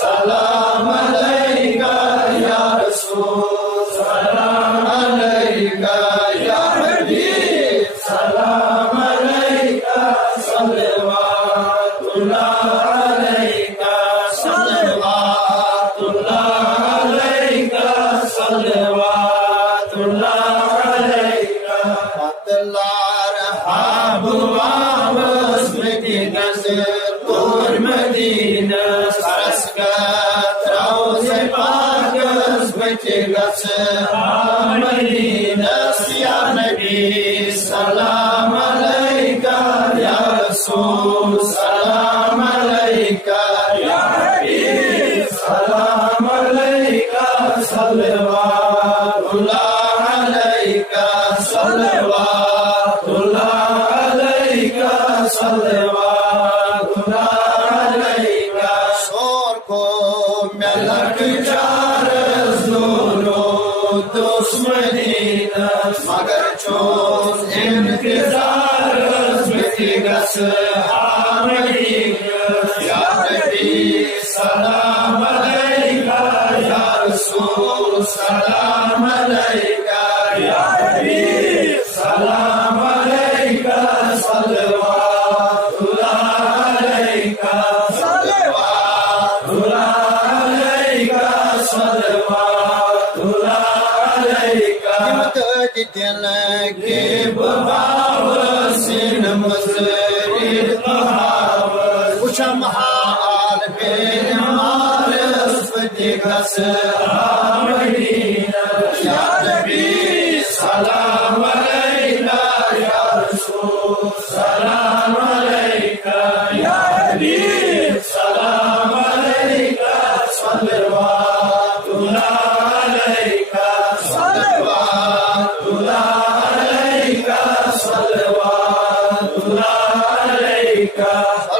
Salam alayka ya Rasul, salam alayka ya Habib, salam alayka, salawatullah alayka, salawatullah alayka, salawatullah alayka. Patlar habu awas meti nazar tur Medina. Ya Nabi, salam alayka ya Rasul, salam alayka ya Habib, salam alayka, salawatullah alayka, salawatullah alayka, salawatullah alayka. Sor ko melak jar zulo दुश्मनी मगर चोर इंतजार बेटिगस आमरी या नबी सलाम अलैका या रसूल सलाम अलैका या हबीब सलाम अलैका सल्लल्लाहु अलैका सल्लल्लाहु अलैका सल्लल्लाहु दिल के बहावस नमज़रीर बहावस उशम हाल बेमार फतिगस आमरीना या नबी सलाम अलैका या रसूल सलाम अलैका या हबीब सलाम अलैका सल्लल्लाहु अलैका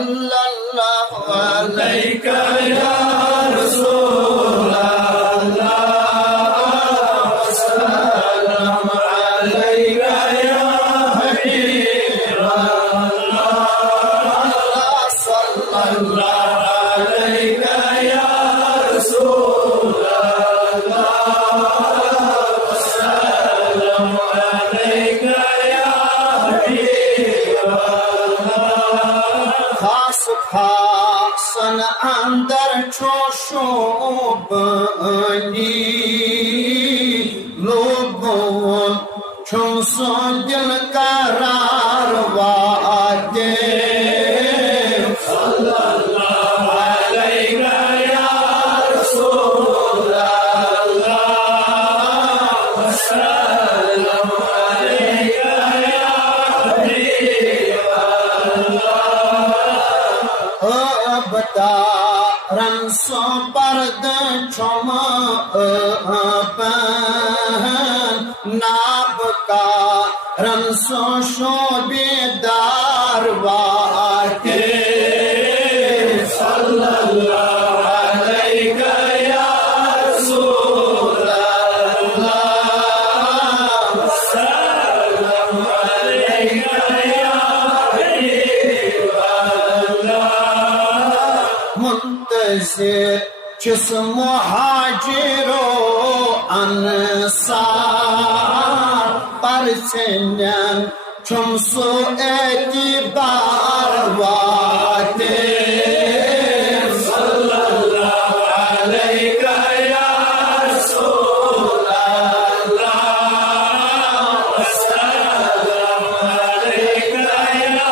sallallahu alayka ya Rasul Allah salam alayka ya Habib Allah sallallahu alayka ya Rasul Allah salam alayka ya Habib Hasan andar choshobani logon chonson dil karar vaade sallallahu alayka ya Rasul Allah sallallahu alayka ya Habib bata ranso parda choma apan nabka ranso shobedar vaake sallallahu alayka ya Rasul Allah sallallahu alayka ya Habib मुंतज़िर जिस मुहाजिरो अंसार पर चंदन चुमसो एतिबार वाते सल्लल्लाहु अलैका या रसूल अल्लाह सल्लल्लाहु अलैका या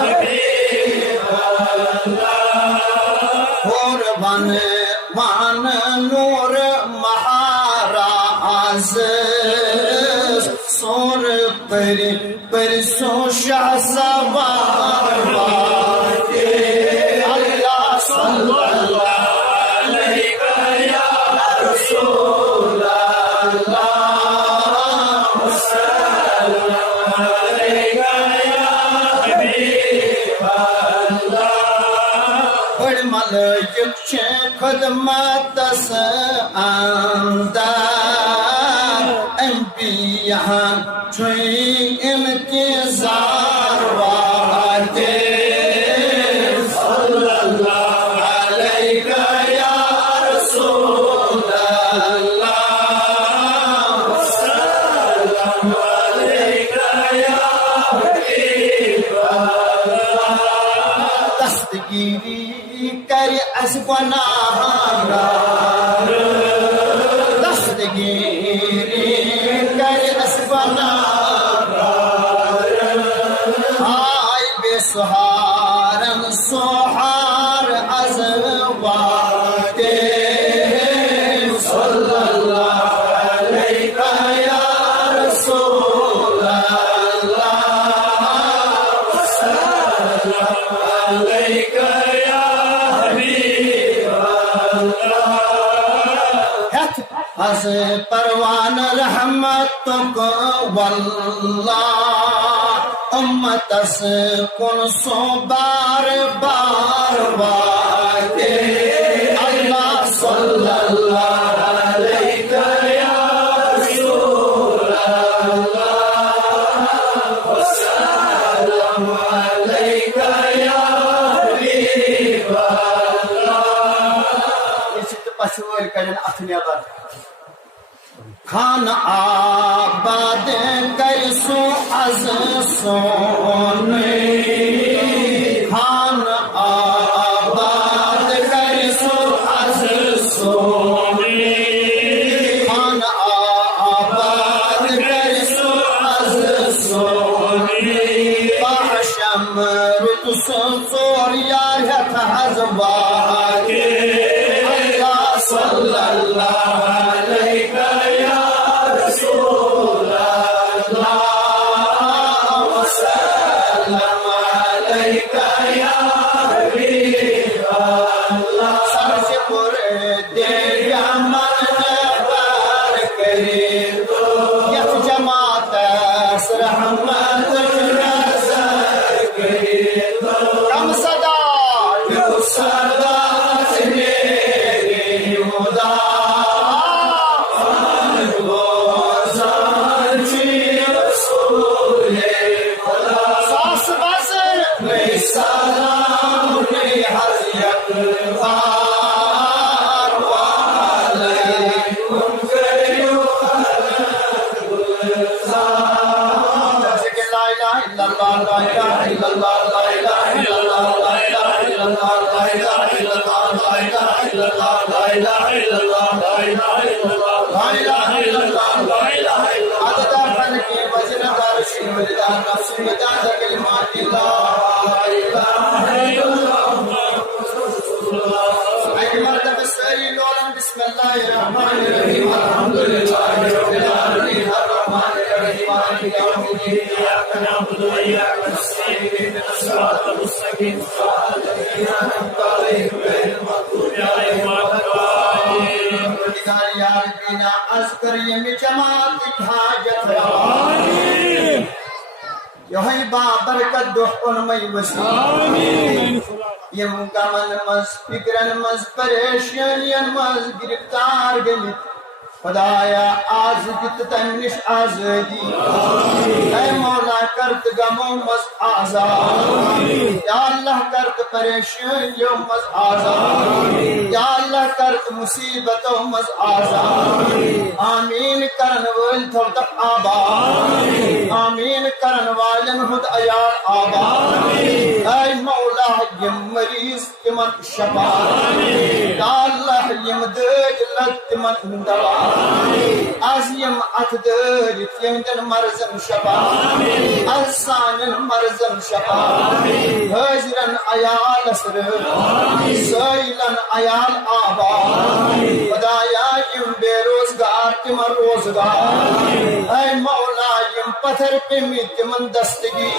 हबीब वन वन नूर महाराज सोर पर सो शाह सवार अल्लाह सल्लल्लाहु अलैका या रसूल अल्लाह सल्लल्लाहु अलैका या हबीब अल्लाह मलक खदमत से अंदर अम्बियान छुई इंतजार वाते सल्लल्लाहु अलैका या रसूल अल्लाह सल्लल्लाहु अलैका या हबीब अल्लाह दस्तगीरी कर अस गुनाहगार दस्तगीरी कर अस गुनाहगार हाय बेसहारन सोहार अज़वाते सल्लल्लाहु अलैका या रसूल अल्लाह सल्लल्लाहु अलैका या हबीब अल्लाह हस परवान रहमत को वल्लाह उम्मतस कुन सो बार बार वाते अल्लाह सल्लल्लाहु अलैका या रसूल अल्लाह सल्लल्लाहु अलैका या हबीब अल्लाह इसित पशुर करन अथनेबर खान आबाद कर सो अज सोने खान आबाद कर सो अज सोने खान आबाद कर सो अज सोने पाशम रुत सो चोर यार हथ हजवा के अल्लाह सल्लल्लाहु अलैका या रसूल अल्लाह सल्लल्लाहु अलैका या हबीब अल्लाह सबसे बुरे दे मन बार करे तो यत जमात रहमत नजर करे तो कम सदा सदा मेरे खुदा सास बस सलाम हज़रत वालैकुम करियो ला इलाहा इल्लल्लाह ला इलाहा इल्लल्लाह ला इलाहा इल्लल्लाह ला इलाहा इल्लल्लाह ला इलाहा इल्लल्लाह ला इलाहा इल्लल्लाह ला इलाहा इल्लल्लाह ला इलाहा इल्लल्लाह ला इलाहा इल्लल्लाह ला इलाहा इल्लल्लाह अदद खल्क़ि वज़न अर्शी वलिदा नफ्सी मिदाद कलिमात ला इलाहा इल्लल्लाह आई मर्तबा सरी लोलन बिस्मिल्लाहिर रहमानिर रहीम अल्हम्दुलिल्लाहि रब्बिल आलमीन अर्रहमानिर रहीम मालिकि यौमिद्दीन इय्याका नअबुदु व इय्याका नस्तईन इहदिनास सिरातल मुस्तक़ीम सिरातल लज़ीना अनअमता अलैहिम गैरिल मग़दूबि अलैहिम वलद्दालीन यार बिना अज़कर यमी जमात हाजत आमीन यही बाबरकत दुखन मई वसी आमीन यम गमन मज फिक्रन मज परेशानियन मज गिरफ्तार गली खुदाया आज दित तमिश आजादी ऐ मौला करत गमो मज आजाद या अल्लाह करत परेशानियों मज आजाद या अल्लाह करत मुसीबतों मज आजाद आमीन करन वल थोत आबाद आमीन करन वालन हुद अयाल आबाद ऐ मौला यम मरीज तिमन शफा या अल्लाह यम दजलत तिमन दवा आज़िम अतदर यमदन मरजन शफा अहसानन मरजन शफा हाजिरन अयाल असर सैलन अयाल आबा खुदाया यम बेरोजगार तिमन रोजगार ऐ मौला यम पत्थर पे में तिमन दस्तगी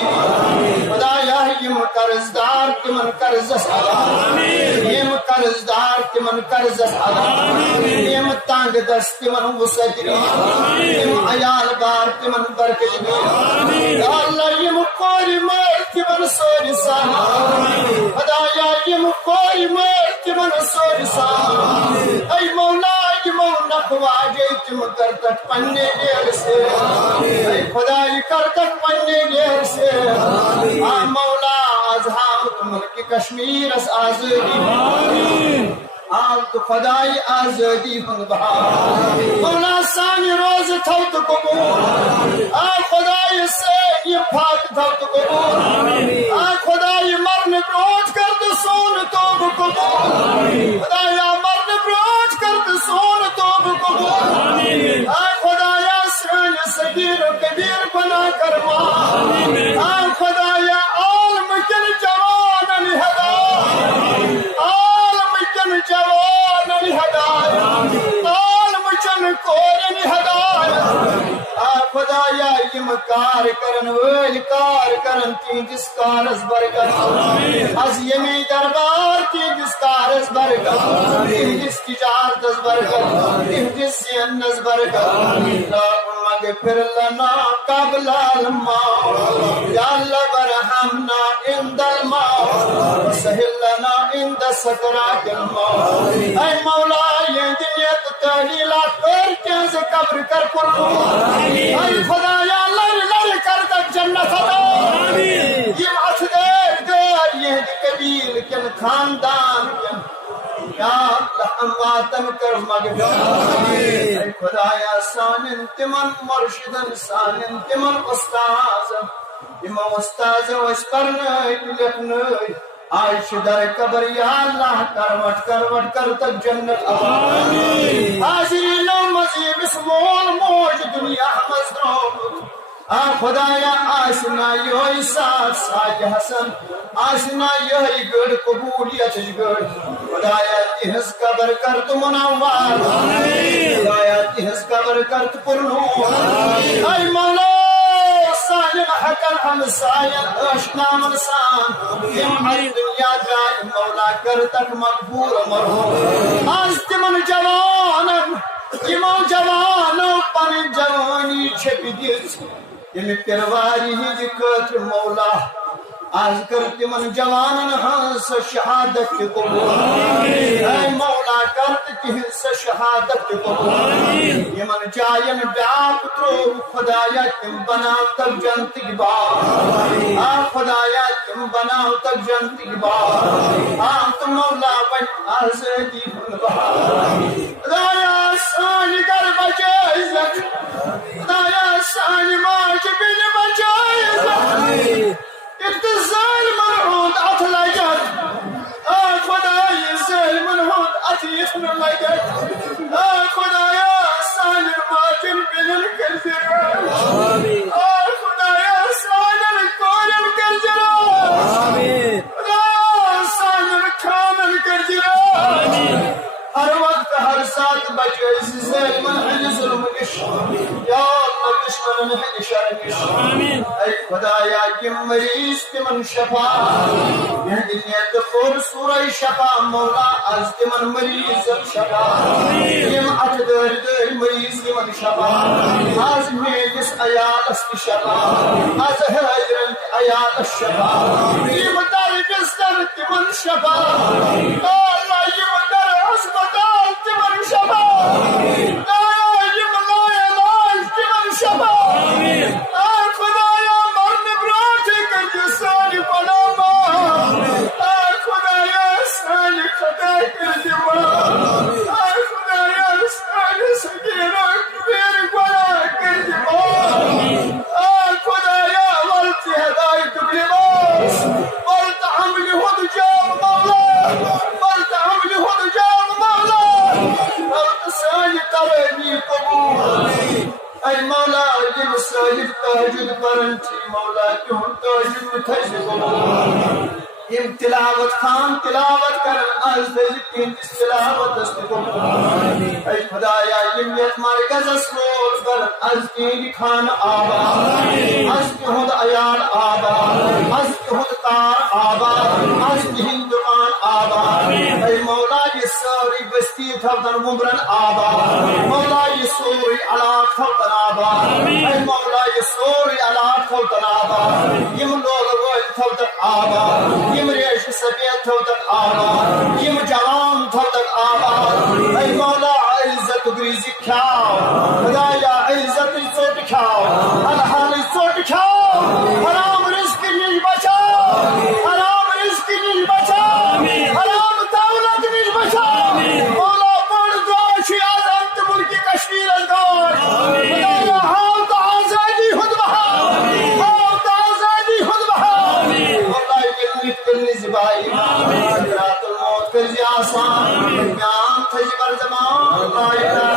खुदाया यम कर्जदार तिमन कर्जस अदा यम कर्जदार तिमन कर्जस अदा यम तांग दस्त तिमन वसतरी यम अयाल बार तिमन बरकतगी या अल्लाह यम कोरी मार तिमन सोरी सामा खुदाया यम कोरी मार तिमन सोरी सामा ऐ मौला यम वाजे तुम कर तक पन्ने देर से खुदाई कर तक पन्ने देर से मौला आज़ाद मुल्क कश्मीर आज़ादी आप तो खुदाई आज़ादी मौला सानी रोज थो तो कबूल खुदाई से ये फाक थो तो कबूल खुदाई मरने रोज कर दो सोन तो कबूल खुदाया मरने रोज कर दो सोन तो कबूल खुदाया सान सगीर कबीर बना कर खुदाया आलम के जवान जवान कोरन हदायत खुदाया यम कार करन वल कार करन तिस कारस बरकत आज यमी दरबार तिस कारस बरकत तिस तिजारतस बरकत तिस जन्नस बरकत मगफिर लना क़ब्ल अल मौत या अल्लाह बरहमना इंदल मौत सहिल लना इंद सकरातिल मौत ऐ मौला ये दुनियत तहलीलात पर कैसे कब्र कर पुरनू ऐ खुदाया लड़ लड़ कर तक जन्नत अता ये अथदेर देर ये कबील के खानदान के या अम्मातन कर मगफिरत खुदाया सानिन तिमन मुर्शिदन सानिन तिमन उस्ताद इम उस्ताद वस परनय लिखनय आयश दर कब्र या अल्लाह करवट कर तक जन्नत आमीन हाजिरीन मजीब मोल मोज दुनिया मजरूम खुदाया आसना योई साथ साज हसन आसना यही गढ़ कबूलियत गढ़ खुदाया तिहस कब्र कर तु मुनव्वर खुदाया तिहस कब्र कर तु पुरनूर ऐ मौला सायन हकल हम सायन आशना मनसान ये दुनिया जाए मौला कर तक मकबूल मरहूम आज तिमन जवानों पर जवानी छप दिस ये पिरवारी ही जिक्र मौला आज कर तिमन जवानन हंस शहादत को मौला कर तिहस शहादत को यमन जायन डाक तो खुदाया तुम बनाओ तक जन्नत की बात खुदाया तुम बनाओ तक जन्नत की बात तुम मौला बन आज़ादी खुदाया सान कर बचे इज्जत खुदाया सान माज बिन बचे इज्जत इत्तज़ाल मनहूद अथलजत खुदाया ज़ाल मनहूद अथयखन लजत खुदाया सान माजिन बिन कर खुदाया सान कोरन कर सान खानन कर हर वक्त हर साथ बचे ज़ाल मनहूद जुल्म या अल्लाह दुश्मन है शर्मिश ऐ खुदाया कि मरीज तिमन शफा यह दुनियत पर सूरह शफा मौला आज तिमन मरीज शफा यम अतदर दर मरीज तिमन शफा आज मेजिस अयालस की शफा आज हाजरन अयाल शफा यम दर बिस्तर तिमन शफा अल्लाह यम दर अस्पताल तिमन शफा खुदाया मरने ब्राठ कर सानी पनामा खुदाया सानी खता कर खुदाया सानी सगीरा कबीर बना कर खुदाया वल्त हदायत लिबास वल्त हमली खुद जाम मौला वल्त हमली खुद जाम मौला वल्त सानी तबनी कबूल ऐ मौला ये मसाजिद तहज्जुद परन थी मौला क्यों तहज्जुद थई इम तिलावत खान तिलावत करन आज दिन तिलावत को ऐ खुदाया ये मरकज स्लोल कर आज दिन खान आबाद आज खुद अयाल आबाद आज खुद तार आबाद आज दिन दुकान आबाद ऐ मौला ये सारी बस्ती थवदन मुबरन आबाद मौला ये सोरी अला थवदन आबाद ऐ मौला ये सोरी अला थवदन आबाद यम लोग वल थवदन आबाद यम रेश सबियत थवदन आबाद यम जवान थवदन आबाद ऐ मौला इज्जत ग्रीज़ी لا إله